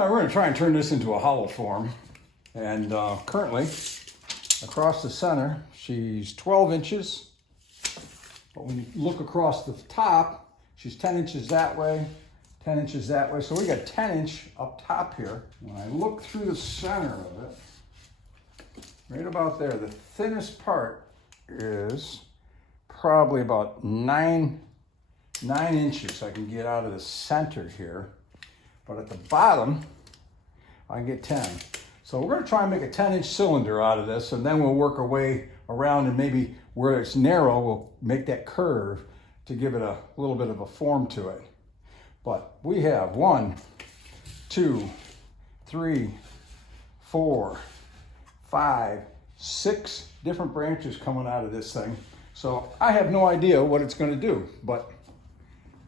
We're going to try and turn this into a hollow form. And currently, across the center, she's 12 inches. But when you look across the top, she's 10 inches that way, 10 inches that way. So we got 10 inch up top here. When I look through the center of it, right about there, the thinnest part is probably about 9 inches I can get out of the center here. But at the bottom, I can get 10. So we're going to try and make a 10-inch cylinder out of this, and then we'll work our way around, and maybe where it's narrow, we'll make that curve to give it a little bit of a form to it. But we have 1, 2, 3, 4, 5, 6 different branches coming out of this thing. So I have no idea what it's going to do, but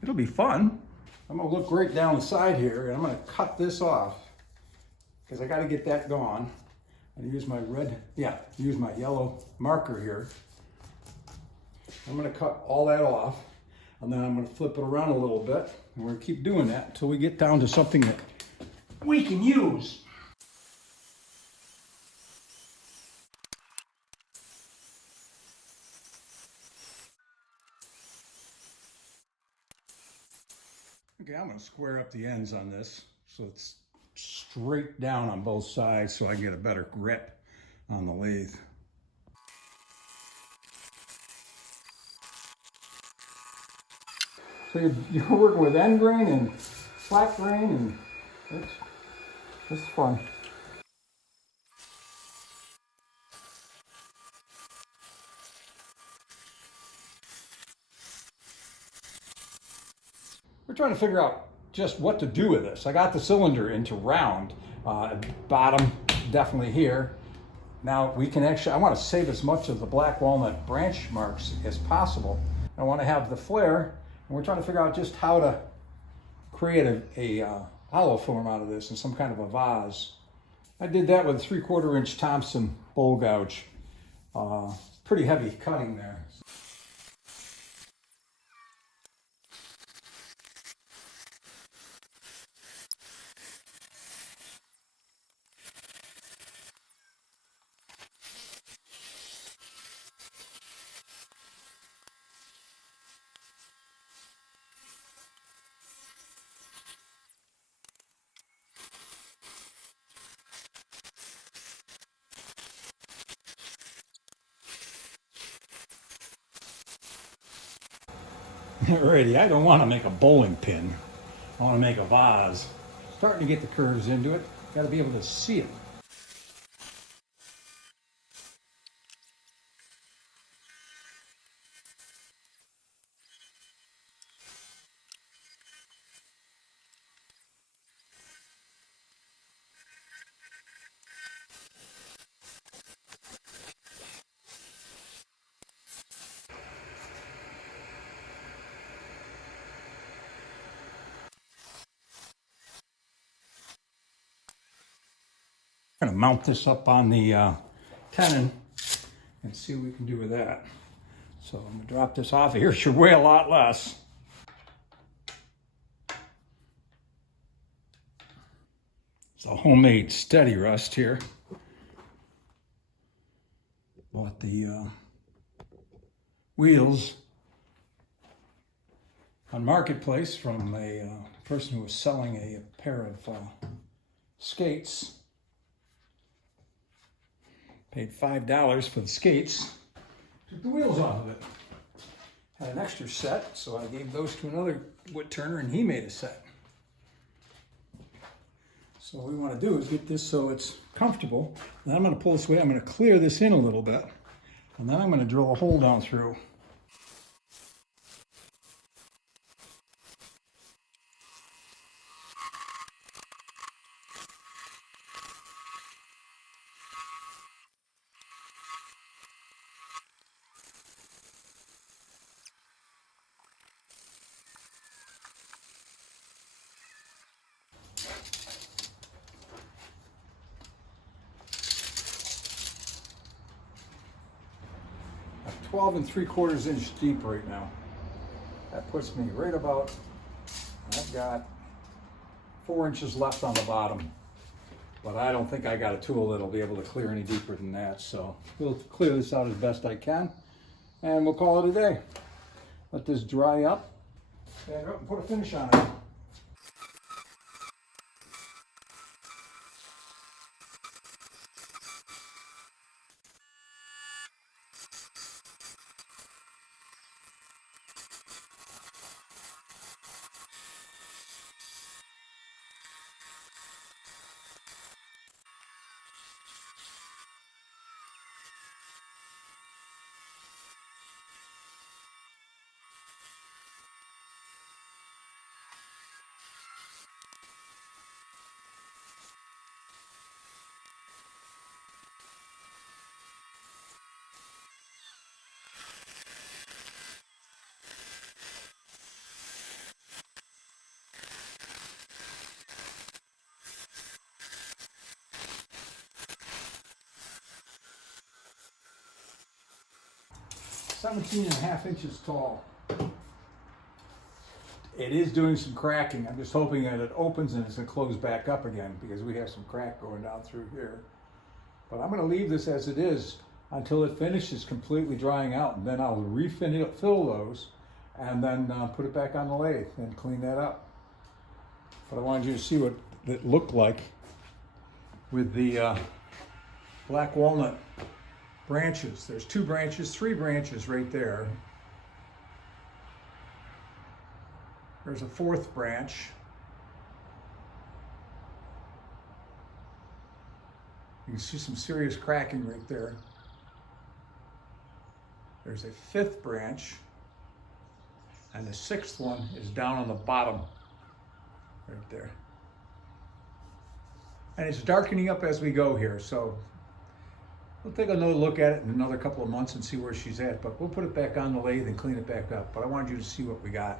it'll be fun. I'm going to look right down the side here, and I'm going to cut this off because I got to get that gone. And use my use my yellow marker here. I'm going to cut all that off, and then I'm going to flip it around a little bit, and we're going to keep doing that until we get down to something that we can use. Okay, I'm going to square up the ends on this so it's straight down on both sides so I get a better grip on the lathe. So you're working with end grain and flat grain, and it's fun. We're trying to figure out just what to do with this. I got the cylinder into round, bottom definitely here. Now we can actually, I want to save as much of the black walnut branch marks as possible. I want to have the flare, and we're trying to figure out just how to create a hollow form out of this in some kind of a vase. I did that with a 3/4 inch Thompson bowl gouge. Pretty heavy cutting there. Alrighty, I don't want to make a bowling pin. I want to make a vase. Starting to get the curves into it. Got to be able to see it. I'm going to mount this up on the tenon and see what we can do with that. So I'm going to drop this off here. It should weigh a lot less. It's a homemade steady rust here. Bought the wheels on Marketplace from a person who was selling a pair of skates. Paid $5 for the skates. Took the wheels off of it. Had an extra set, so I gave those to another wood turner, and he made a set. So what we want to do is get this so it's comfortable. Then I'm going to pull this away. I'm going to clear this in a little bit, and then I'm going to drill a hole down through. I'm 12 3/4 inch deep right now. That puts me right about, I've got 4 inches left on the bottom. But I don't think I got a tool that'll be able to clear any deeper than that. So we'll clear this out as best I can. And we'll call it a day. Let this dry up and put a finish on it. "17 and a half inches tall. It is doing some cracking. I'm just hoping that it opens and it's going to close back up again because we have some crack going down through here. But I'm going to leave this as it is until it finishes completely drying out, and then I'll fill those and then put it back on the lathe and clean that up. But I wanted you to see what it looked like with the black walnut branches. There's 2 branches, 3 branches right there. There's a 4th branch. You can see some serious cracking right there. There's a 5th branch, and the 6th one is down on the bottom right there. And it's darkening up as we go here, so we'll take another look at it in another couple of months and see where she's at, but we'll put it back on the lathe and clean it back up. But I wanted you to see what we got.